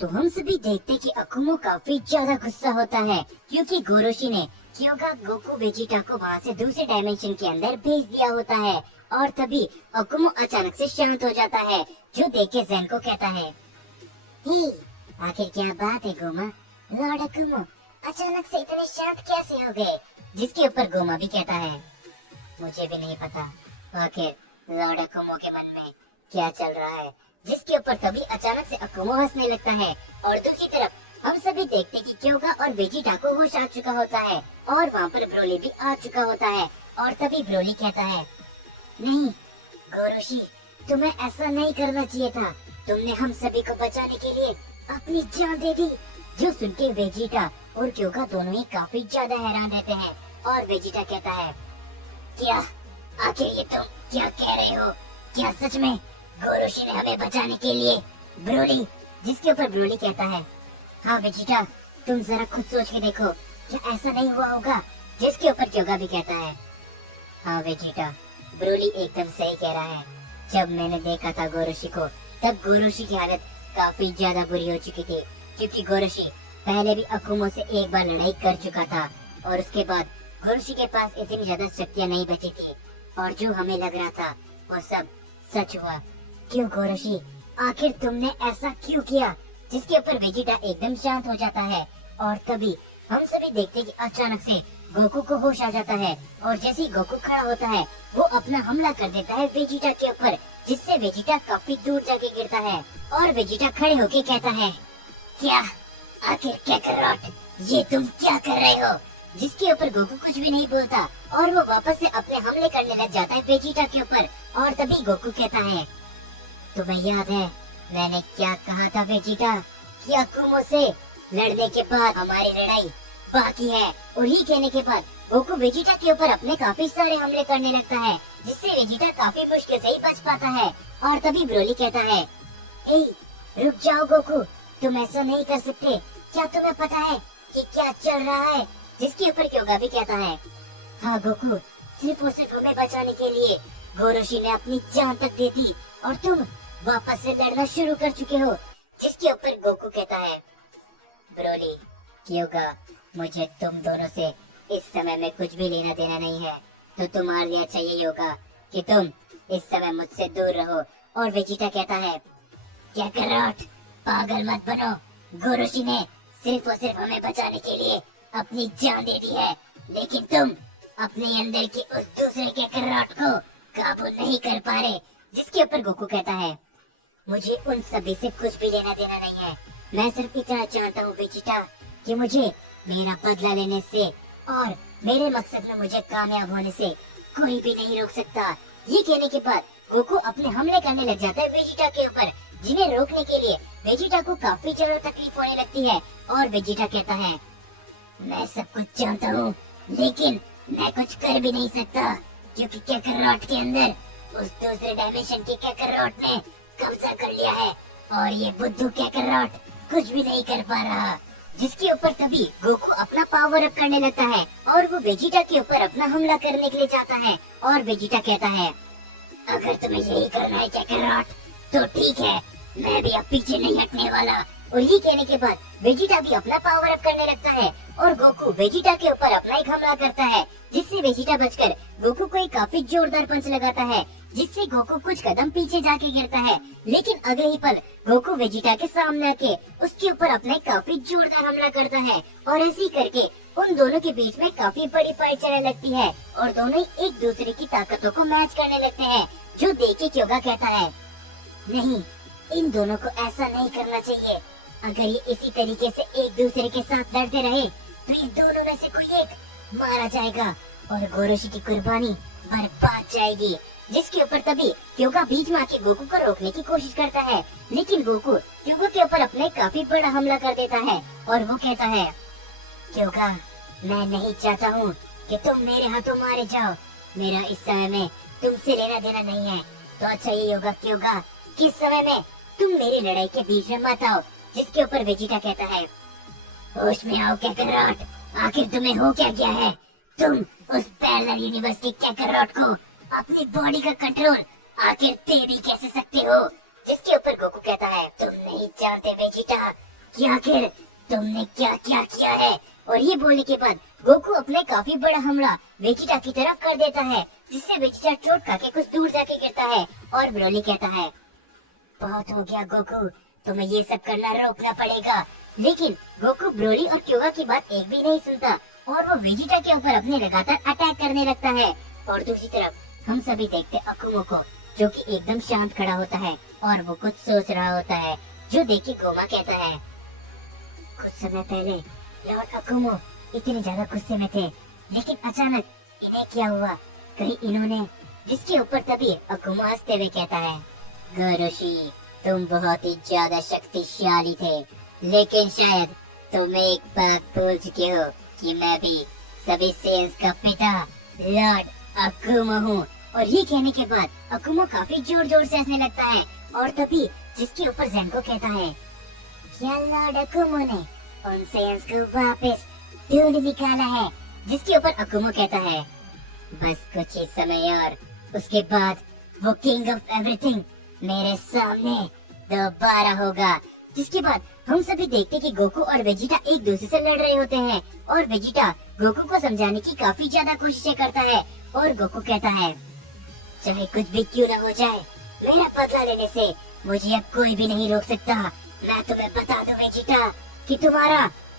तो हम सभी देखते कि अकुमो काफी ज्यादा गुस्सा होता है क्योंकि गोरोशी ने क्योगा गोकू वेजिटा को वहाँ से दूसरे डायमेंशन के अंदर भेज दिया होता है। और तभी अकुमो अचानक से शांत हो जाता है, जो देख के ज़ेन को कहता है, हे, आखिर क्या बात है गोमा? लॉर्ड अकुमो अचानक से इतने शांत कैसे हो गए? जिसके ऊपर गोमा भी कहता है, मुझे भी नहीं पता आखिर लॉर्ड अकुमो के मन में क्या चल रहा है। जिसके ऊपर तभी अचानक से अकुमो हंसने लगता है और दूसरी तरफ हम सभी देखते कि क्योगा और वेजिटा को होश आ चुका होता है और वहाँ पर ब्रोली भी आ चुका होता है। और तभी ब्रोली कहता है, नहीं गोरोशी, तुम्हें ऐसा नहीं करना चाहिए था। तुमने हम सभी को बचाने के लिए अपनी जान दे दी। जो सुन के वेजिटा और क्योगा दोनों ही काफी ज्यादा हैरान रहते हैं। और वेजिटा कहता है, क्या आखिर ये तुम क्या कह रहे हो? क्या सच में गोरोशी ने हमें बचाने के लिए ब्रोली? जिसके ऊपर ब्रोली कहता है, हाँ वेजिटा, तुम जरा खुद सोच के देखो, क्या ऐसा नहीं हुआ होगा? जिसके ऊपर क्योगा भी कहता है, हाँ वेजिटा, ब्रोली एकदम सही कह रहा है। जब मैंने देखा था गोरोशी को, तब गोरोशी की हालत काफी ज्यादा बुरी हो चुकी थी क्योंकि गोरोशी पहले भी अकुमो से एक बार लड़ाई कर चुका था और उसके बाद गोरोशी के पास इतनी ज्यादा शक्तियाँ नहीं बची थी और जो हमें लग रहा था वो सब सच हुआ। क्यों गोरोशी, आखिर तुमने ऐसा क्यों किया? जिसके ऊपर वेजिटा एकदम शांत हो जाता है और तभी हम सभी देखते कि अचानक से गोकू को होश आ जाता है और जैसे ही गोकू खड़ा होता है वो अपना हमला कर देता है वेजिटा के ऊपर, जिससे वेजिटा काफी दूर जाके गिरता है। और वेजिटा खड़े होके कहता है, क्या आखिर कैकरॉट, ये तुम क्या कर रहे हो? जिसके ऊपर गोकू कुछ भी नहीं बोलता और वो वापस से अपने हमले करने लग जाता है वेजिटा के ऊपर। और तभी गोकू कहता है, तुम्हें याद है मैंने क्या कहा था वेजिटा, कि अकुमो से लड़ने के बाद हमारी लड़ाई बाकी है? और ये कहने के बाद गोकू वेजिटा के ऊपर अपने काफी सारे हमले करने लगता है, जिससे वेजिटा काफी मुश्किल से ही बच पाता है। और तभी ब्रोली कहता है, ए, रुक जाओ गोकू, तुम ऐसा नहीं कर सकते। क्या तुम्हें पता है कि क्या चल रहा है? जिसके ऊपर क्योगा भी कहता है, हाँ गोकू, सिर्फ और सिर्फ हमें बचाने के लिए गोरोशी ने अपनी जान तक दे दी और तुम वापस से लड़ना शुरू कर चुके हो। जिसके ऊपर गोकू कहता है, ब्रोली, क्योगा, मुझे तुम दोनों से इस समय में कुछ भी लेना देना नहीं है, तो तुम्हारे लिए अच्छा यही होगा कि तुम इस समय मुझसे दूर रहो। और वेजिटा कहता है, क्या कर रहा, पागल मत बनो, गोरोशी ने सिर्फ और सिर्फ हमें बचाने के लिए अपनी जान दे दी है, लेकिन तुम अपने अंदर की उस दूसरे के करराट को काबू नहीं कर पा रहे। जिसके ऊपर गोकू कहता है, मुझे उन सभी से कुछ भी लेना देना नहीं है, मैं सिर्फ इतना चाहता हूँ वेजिटा कि मुझे मेरा बदला लेने से और मेरे मकसद में मुझे कामयाब होने से कोई भी नहीं रोक सकता। ये कहने के बाद गोकू अपने हमले करने लग जाता है वेजिटा के ऊपर, जिन्हें रोकने के लिए वेजिटा को काफी ज्यादा तकलीफ होने लगती है। और वेजिटा कहता है, मैं सब कुछ जानता हूँ, लेकिन मैं कुछ कर भी नहीं सकता क्योंकि कैकरॉट के अंदर उस दूसरे डायमेंशन के कैकरॉट ने कब्जा कर लिया है और ये बुद्धू कैकरॉट कुछ भी नहीं कर पा रहा। जिसके ऊपर तभी गोकू अपना पावर अप करने लगता है और वो वेजिटा के ऊपर अपना हमला करने के लिए जाता है। और वेजिटा कहता है, अगर तुम्हें यही करना है कैकरॉट तो ठीक है, मैं भी अब पीछे नहीं हटने वाला। और ये कहने के बाद वेजिटा भी अपना पावर अप करने लगता है और गोकू वेजिटा के ऊपर अपना एक हमला करता है, जिससे वेजिटा बचकर गोकू को एक काफी जोरदार पंच लगाता है, जिससे गोकू कुछ कदम पीछे जाके गिरता है। लेकिन अगले ही पल गोकू वेजिटा के सामने आके उसके ऊपर अपना काफी जोरदार हमला करता है और ऐसे ही करके उन दोनों के बीच में काफी बड़ी फाइट चलने लगती है और दोनों ही एक दूसरे की ताकतों को मैच करने लगते हैं। जो देख के क्योगा कहता है, नहीं, इन दोनों को ऐसा नहीं करना चाहिए। अगर ये इसी तरीके से एक दूसरे के साथ लड़ते रहे तो ये दोनों में से कोई एक मारा जाएगा और गोरोशी की कुर्बानी बर्बाद जाएगी। जिसके ऊपर तभी क्योगा बीच में आके गोकू को रोकने की कोशिश करता है, लेकिन गोकू क्योगा के ऊपर अपने काफी बड़ा हमला कर देता है और वो कहता है, क्योगा, मैं नहीं चाहता हूँ कि तुम मेरे हाथों मारे जाओ। मेरा इस समय में तुमसे लेना देना नहीं है, तो अच्छा ये होगा क्योगा कि इस समय में तुम मेरी लड़ाई के बीच में मत आओ। जिसके ऊपर वेजिटा कहता है, होश में आओ कैकरॉट, आखिर तुम्हें हो क्या गया है? तुम उस पैरेलल यूनिवर्स के कैकरॉट को अपनी बॉडी का कंट्रोल आखिर दे भी कैसे सकते हो? जिसके ऊपर गोकू कहता है तुम नहीं जानते वेजिटा कि आखिर तुमने क्या क्या किया है। और ये बोलने के बाद गोकू अपने काफी बड़ा हमला वेजिटा की तरफ कर देता है, जिससे वेजिटा चोट खा के कुछ दूर जाके गिरता है। और ब्रोली कहता है बहुत हो गया गोकू, तुम्हें ये सब करना रोकना पड़ेगा। लेकिन गोकू ब्रोली और क्योगा की बात एक भी नहीं सुनता और वो वेजिटा के ऊपर अपने लगातार अटैक करने लगता है। और दूसरी तरफ हम सभी देखते अकुमो को, जो कि एकदम शांत खड़ा होता है और वो कुछ सोच रहा होता है, जो देख के गोमा कहता है कुछ समय पहले लॉर्ड अकुमो इतने ज्यादा गुस्से में थे, लेकिन अचानक इन्हें क्या हुआ, कहीं इन्होंने, जिसके ऊपर तभी अकुमो हंसते हुए कहता है गोरोशी तुम बहुत ही ज्यादा शक्तिशाली थे, लेकिन शायद तुम एक बात भूल चुके हो कि मैं भी सभी सेंस का पिता लॉर्ड अकुमो हूँ। और ये कहने के बाद अकुमो काफी जोर जोर से हंसने लगता है। और तभी जिसके ऊपर ज़ेनको कहता है क्या लॉर्ड अकुमो ने उन सेंस को वापस ढूंढ निकाला है। जिसके ऊपर अकुमो कहता है बस कुछ ही समय और उसके बाद वो किंग ऑफ एवरीथिंग मेरे सामने दोबारा होगा। जिसके बाद हम सभी देखते कि गोकू और वेजिटा एक दूसरे से लड़ रहे होते हैं और वेजिटा गोकू को समझाने की काफी ज्यादा कोशिशें करता है। और गोकू कहता है चाहे कुछ भी क्यों न हो जाए, मेरा बदला लेने से मुझे अब कोई भी नहीं रोक सकता। मैं तुम्हें बता दूं वेजिटा कि तुम्हारा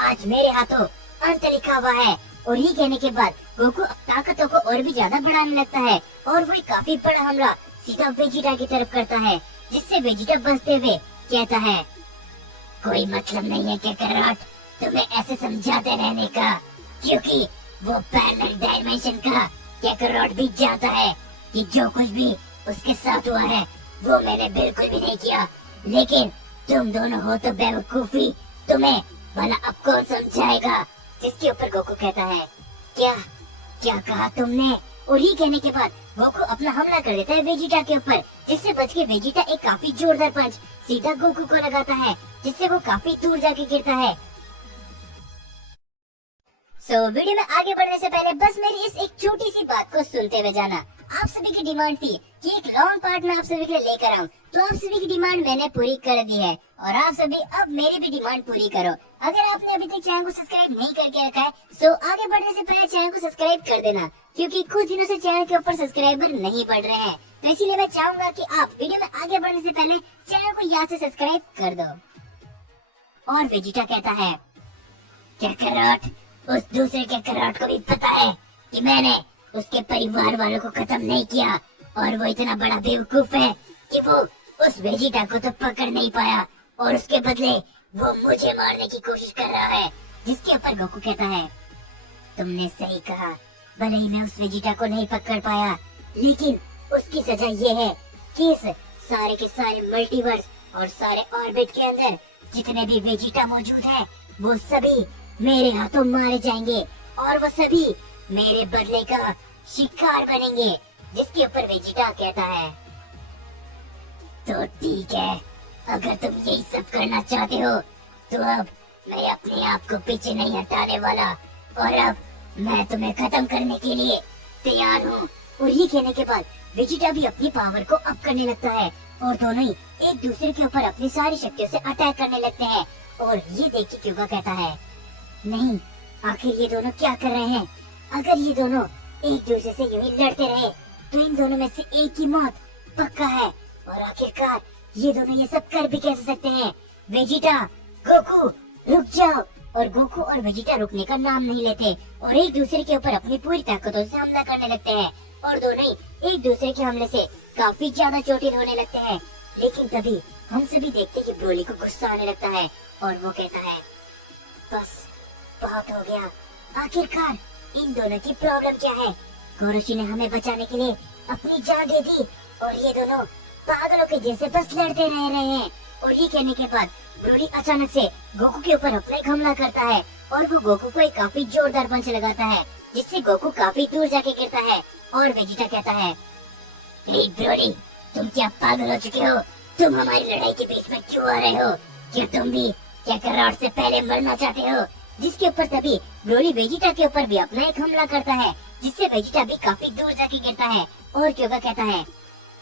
आज मेरे हाथों अंत लिखा हुआ है। और ये कहने के बाद गोकू ताकतों को और भी ज्यादा बढ़ाने लगता है और वो काफी बड़ा हमला सीधा वेजिटा की तरफ करता है, जिससे वेजिटा बचते हुए कहता है कोई मतलब नहीं है कैकरॉट तुम्हें ऐसे समझाते रहने का, क्योंकि वो पैरेलल डायमेंशन का कैकरॉट भी जानता है कि जो कुछ भी उसके साथ हुआ है वो मैंने बिल्कुल भी नहीं किया। लेकिन तुम दोनों हो तो बेवकूफी, तुम्हें भला अब कौन समझाएगा। जिसके ऊपर गोकू कहता है क्या क्या कहा तुमने। और ये कहने के बाद गोकू अपना हमला कर देता है वेजिटा के ऊपर, जिससे बच के वेजिटा एक काफी जोरदार पंच सीधा गोकू को लगाता है, जिससे वो काफी दूर जाके गिरता है। वीडियो में आगे बढ़ने से पहले बस मेरी इस एक छोटी सी बात को सुनते हुए जाना। आप सभी की डिमांड थी कि एक लॉन्ग पार्ट में आप सभी के लिए लेकर आऊं, तो आप सभी की डिमांड मैंने पूरी कर दी है और आप सभी अब मेरी भी डिमांड पूरी करो। अगर आपने अभी तक चैनल को सब्सक्राइब नहीं करके रखा है तो आगे बढ़ने से पहले चैनल को सब्सक्राइब कर देना, क्योंकि कुछ दिनों से चैनल के ऊपर सब्सक्राइबर नहीं बढ़ रहे हैं। तो इसीलिए मैं चाहूंगा कि आप वीडियो में आगे बढ़ने से पहले चैनल को यहाँ से सब्सक्राइब कर दो। और वेजिटा कहता है कैकरॉट उस दूसरे कैकरॉट को भी पता है कि मैंने उसके परिवार वालों को खत्म नहीं किया और वो इतना बड़ा बेवकूफ है कि वो उस वेजिटा को तो पकड़ नहीं पाया और उसके बदले वो मुझे मारने की कोशिश कर रहा है। जिसके ऊपर गोकू कहता है तुमने सही कहा, भले ही मैं उस वेजिटा को नहीं पकड़ पाया, लेकिन उसकी सजा ये है कि इस सारे के सारे मल्टीवर्स और सारे ऑर्बिट के अंदर जितने भी वेजिटा मौजूद है वो सभी मेरे हाथों मारे जाएंगे और वो सभी मेरे बदले का शिकार बनेंगे। जिसके ऊपर वेजिटा कहता है तो ठीक है, अगर तुम यही सब करना चाहते हो तो अब मैं अपने आप को पीछे नहीं हटाने वाला और अब मैं तुम्हें खत्म करने के लिए तैयार हूँ। और ये कहने के बाद वेजिटा भी अपनी पावर को अप करने लगता है और दोनों ही एक दूसरे के ऊपर अपनी सारी शक्तियों से अटैक करने लगते हैं। और ये देख के क्योगा कहता है नहीं, आखिर ये दोनों क्या कर रहे हैं। अगर ये दोनों एक दूसरे से यूं ही लड़ते रहे तो इन दोनों में से एक की मौत पक्का है। और आखिरकार ये दोनों ये सब कर भी कैसे सकते हैं। वेजिटा गोकू रुक जाओ। और गोकू और वेजिटा रुकने का नाम नहीं लेते और एक दूसरे के ऊपर अपनी पूरी ताकतों से हमला करने लगते हैं और दोनों ही एक दूसरे के हमले से काफी ज्यादा चोटिल होने लगते हैं। लेकिन तभी हम सभी देखते कि ब्रोली को गुस्सा आने लगता है और वो कहता है बस बहुत हो गया, आखिरकार इन दोनों की प्रॉब्लम क्या है। गोरोशी ने हमें बचाने के लिए अपनी जान दे दी और ये दोनों पागलों के जैसे बस लड़ते रह रहे हैं। और ये कहने के बाद ब्रोली अचानक से गोकू के ऊपर अपना एक हमला करता है और वो गोकू को एक काफी जोरदार पंच लगाता है, जिससे गोकू काफी दूर जाके गिरता है। और वेजिटा कहता है हे ब्रोली, तुम क्या पागल हो चुके हो, तुम हमारी लड़ाई के बीच में क्यों आ रहे हो, क्या तुम भी कैकरॉट से पहले मरना चाहते हो। जिसके ऊपर तभी ब्रोली वेजिटा के ऊपर भी अपना एक हमला करता है, जिससे वेजिटा भी काफी दूर जाके गिरता है। और क्योगा कहता है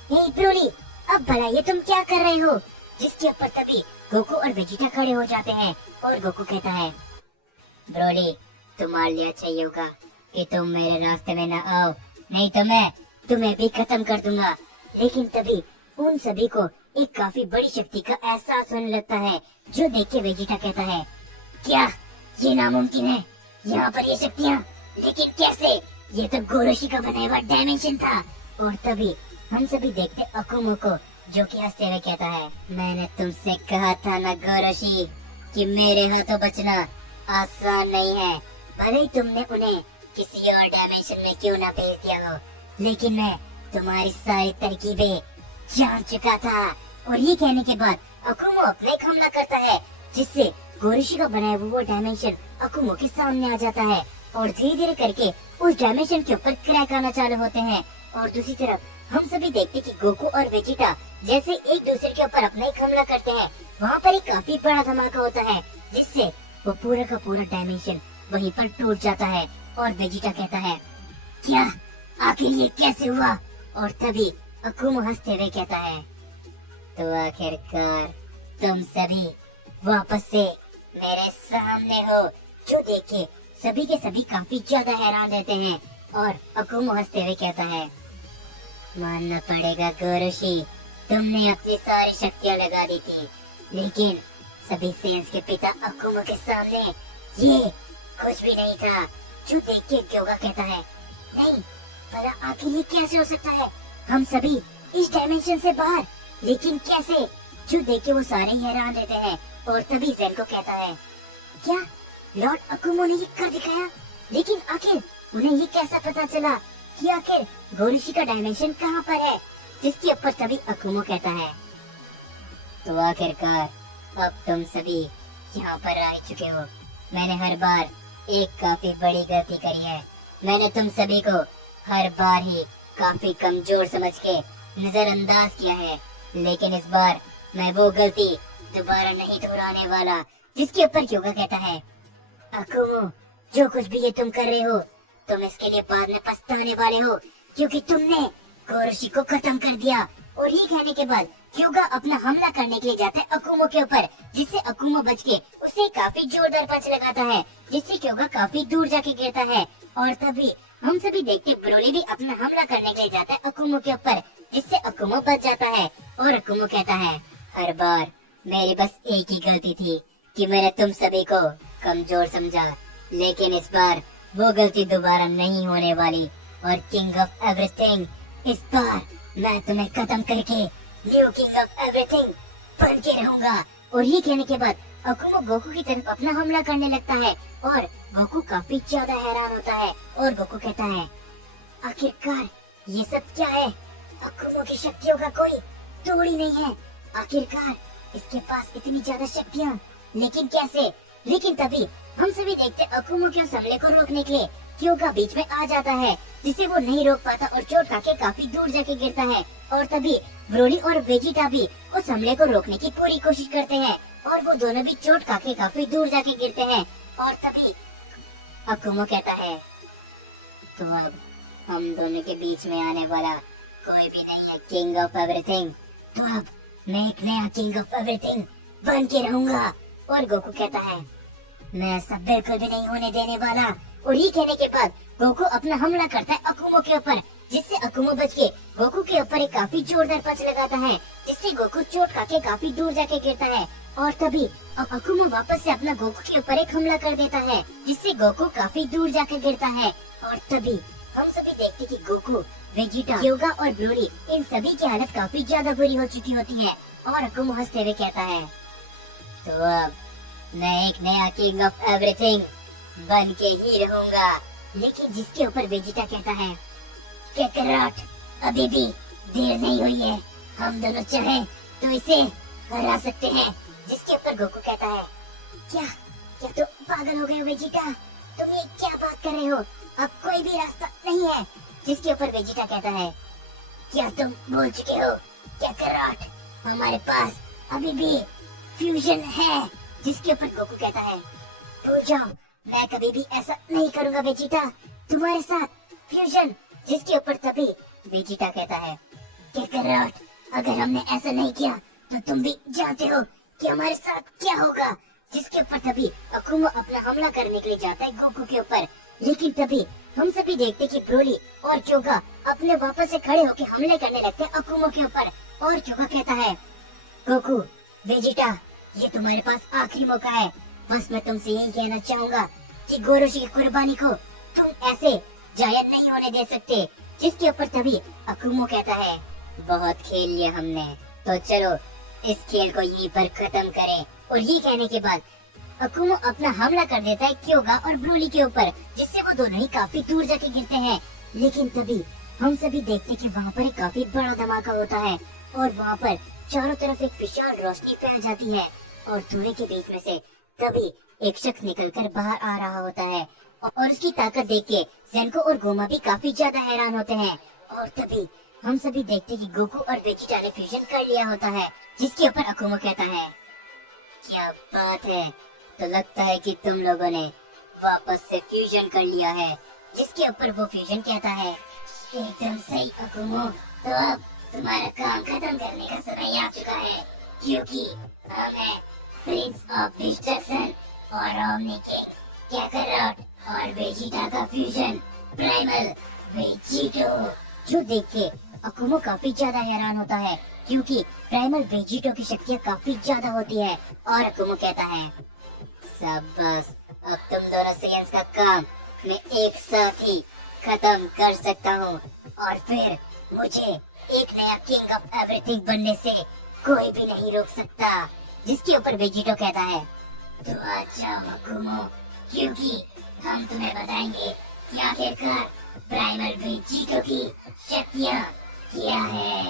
हे ब्रोली, अब भला ये तुम क्या कर रहे हो? जिसके ऊपर तभी गोकू और वेजिटा खड़े हो जाते हैं और गोकू कहता है, ब्रोली तुम्हारे लिए अच्छा ही होगा कि तुम मेरे रास्ते में न आओ, नहीं तो मैं तुम्हें भी खत्म कर दूंगा। लेकिन तभी उन सभी को एक काफी बड़ी शक्ति का एहसास होने लगता है, जो देख के वेजिटा कहता है, क्या ये नामुमकिन है? यहाँ पर ये शक्तियाँ, लेकिन कैसे? ये तो गोरोशी का बनाया हुआ डायमेंशन था। और तभी हम सभी देखते अकुमो को, जो कि हंसते हुए कहता है, मैंने तुमसे कहा था ना गोरोशी कि मेरे हाथों बचना आसान नहीं है। भले ही तुमने उन्हें किसी और डायमेंशन में क्यों ना भेज दिया हो, लेकिन मैं तुम्हारी सारी तरकीबें जान चुका था। और ये कहने के बाद अकुमो अपने एक हमला करता है, जिससे गोरोशी का बनाया वो डायमेंशन अकुमो के सामने आ जाता है और धीरे धीरे करके उस डायमेंशन के ऊपर क्रैक आना चालू होते हैं। और दूसरी तरफ हम सभी देखते कि गोकू और वेजिटा जैसे एक दूसरे के ऊपर अपना एक हमला करते हैं, वहाँ पर एक काफी बड़ा धमाका होता है, जिससे वो पूरा का पूरा डायमेंशन वहीं पर टूट जाता है। और वेजिटा कहता है, क्या आखिर ये कैसे हुआ? और तभी अकुमो हंसते हुए कहता है, तो आखिरकार तुम सभी वापस से मेरे सामने हो। जो देख के सभी के सभी काफी ज्यादा हैरान रहते हैं। और अकुमो हंसते हुए कहता है, मानना पड़ेगा गोरोशी, तुमने अपनी सारी शक्तियां लगा दी थी, लेकिन सभी सेंस के पिता अकुमो के सामने ये कुछ भी नहीं था। जो देख के क्योगा कहता है, नहीं भला आखिर ये कैसे हो सकता है? हम सभी इस डायमेंशन से बाहर, लेकिन कैसे? जो देख के वो सारे ही हैरान रहते हैं। और तभी ज़ेन को कहता है, क्या लॉर्ड अकुमो ने ये कर दिखाया? लेकिन आखिर उन्हें ये कैसा पता चला कि आखिर गोरोशी का डायमेंशन कहाँ पर है? जिसके ऊपर तभी अकुमो कहता है, तो आखिरकार अब तुम सभी यहाँ पर आ चुके हो। मैंने हर बार एक काफी बड़ी गलती करी है। मैंने तुम सभी को हर बार ही काफी कमजोर समझ के नजरअंदाज किया है, लेकिन इस बार मैं वो गलती दोबारा नहीं दोहराने वाला। जिसके ऊपर क्योगा कहता है, अकुमो जो कुछ भी ये तुम कर रहे हो, तुम इसके लिए बाद में पछताने वाले हो, क्योंकि तुमने गोरोशी को खत्म कर दिया। और ये कहने के बाद क्योगा अपना हमला करने के लिए जाता है अकुमो के ऊपर, जिससे अकुमो बच के उसे काफी जोरदार पंच लगाता है, जिससे क्योगा काफी दूर जाके गिरता है। और तभी हम सभी देखते ब्रोली भी अपना हमला करने के लिए जाता है अकुमो के ऊपर, जिससे अकुमो बच जाता है। और अकुमो कहता है, हर बार मेरी बस एक ही गलती थी कि मैंने तुम सभी को कमजोर समझा, लेकिन इस बार वो गलती दोबारा नहीं होने वाली। और किंग ऑफ एवरीथिंग, इस बार मैं तुम्हें खत्म करके न्यू किंग ऑफ एवरीथिंग बन के रहूंगा। और ये कहने के बाद अकुमो गोकू की तरफ अपना हमला करने लगता है और गोकू काफी ज्यादा हैरान होता है। और गोकू कहता है, आखिरकार ये सब क्या है? अकुमो की शक्तियों का कोई तोड़ ही नहीं है। आखिरकार इसके पास इतनी ज्यादा शक्तियाँ, लेकिन कैसे? लेकिन तभी हम सभी देखते अकुमो के उस हमले को रोकने के लिए क्योगा बीच में आ जाता है, जिसे वो नहीं रोक पाता और चोट खा के काफी दूर जाके गिरता है। और तभी ब्रोली और वेजिटा भी उस हमले को रोकने की पूरी कोशिश करते हैं और वो दोनों भी चोट खा के काफी दूर जाके गिरते हैं। और तभी अकुमो कहता है, तो अब हम दोनों के बीच में आने वाला कोई भी नहीं है किंग ऑफ एवरीथिंग, तो अब मैं एक नया किंग ऑफ एवरीथिंग बन के रहूंगा। और गोकू कहता है, मैं ऐसा बिल्कुल भी नहीं होने देने वाला। और ये कहने के बाद गोकू अपना हमला करता है अकुमो के ऊपर, जिससे अकुमो बच के गोकू के ऊपर एक काफी जोरदार पंच लगाता है, जिससे गोकू चोट खा के काफी दूर जाके गिरता है। और तभी अब अकुमो वापस से अपना गोकू के ऊपर एक हमला कर देता है, जिससे गोकू काफी दूर जाकर गिरता है। और तभी हम सभी देखते कि गोकू, वेजिटा, क्योगा और ब्रोली इन सभी की हालत काफी ज्यादा बुरी हो चुकी होती है। और अकुमो हंसते हुए कहता है, तो अब मैं एक नया किंग ऑफ एवरीथिंग बन के ही रहूंगा। लेकिन जिसके ऊपर वेजिटा कहता है, कैकराट अभी भी देर नहीं हुई है, हम दोनों चाहे तो इसे हरा सकते हैं। जिसके ऊपर गोकू कहता है, क्या क्या तुम पागल हो गए हो वेजिटा? तुम ये क्या बात कर रहे हो? अब कोई भी रास्ता नहीं है। जिसके ऊपर वेजिटा कहता है, क्या तुम भूल चुके हो कैकराट, हमारे पास अभी भी फ्यूजन है। जिसके ऊपर गोकू कहता है, भूल जाओ, मैं कभी भी ऐसा नहीं करूंगा वेजिटा, तुम्हारे साथ फ्यूजन। जिसके ऊपर तभी वेजिटा कहता है, कैकराट अगर हमने ऐसा नहीं किया तो तुम भी जानते हो कि हमारे साथ क्या होगा। जिसके ऊपर तभी अकुमो अपना हमला करने के लिए जाता है गोकू के ऊपर, लेकिन तभी हम सभी देखते कि ब्रोली और क्योगा अपने वापस से खड़े होकर हमले करने लगते हैं अकुमो के ऊपर। और क्योगा कहता है, गोकू, वेजिटा, ये तुम्हारे पास आखिरी मौका है। बस मैं तुमसे यही कहना चाहूंगा कि गोरोशी की कुर्बानी को तुम ऐसे जाया नहीं होने दे सकते। जिसके ऊपर तभी अकुमो कहता है, बहुत खेल लिया हमने, तो चलो इस खेल को यहीं पर खत्म करें। और ये कहने के बाद अकुमो अपना हमला कर देता है क्योगा और ब्रोली के ऊपर, जिससे वो दोनों ही काफी दूर जाके गिरते हैं। लेकिन तभी हम सभी देखते कि वहाँ पर एक काफी बड़ा धमाका होता है और वहाँ पर चारों तरफ एक विशाल रोशनी फैल जाती है और धुएं के बीच में से तभी एक शख्स निकलकर बाहर आ रहा होता है। और उसकी ताकत देख के ज़ेनको और गोमा भी काफी ज्यादा हैरान होते हैं। और तभी हम सभी देखते कि गोकू और वेजिटा ने फ्यूजन कर लिया होता है। जिसके ऊपर अकुमो कहता है, क्या बात है, तो लगता है कि तुम लोगों ने वापस से फ्यूजन कर लिया है। जिसके ऊपर वो फ्यूजन कहता है, एकदम सही अकुमो, तो अब तुम्हारा काम खत्म करने का समय आ चुका है, क्योंकि हम हैं प्रिंस ऑफ डिस्ट्रक्शन और ओमनी किंग कैकारॉट और वेजिटा का फ्यूजन प्राइमल वेजिटो। जो देख के अकुमो काफी ज्यादा हैरान होता है, क्योंकि प्राइमल वेजिटो की शक्तियाँ काफी ज्यादा होती है। और अकुमो कहता है, शाबाश, अब तुम दोनों सेयंस का काम मैं एक साथ ही खत्म कर सकता हूँ और फिर मुझे एक नया किंग ऑफ एवरीथिंग बनने से कोई भी नहीं रोक सकता। जिसके ऊपर वेजिटो कहता है, तो अच्छा अकुमो, क्योंकि हम तुम्हें बताएंगे कि आखिरकार प्राइमल वेजिटो की शक्तियाँ क्या है।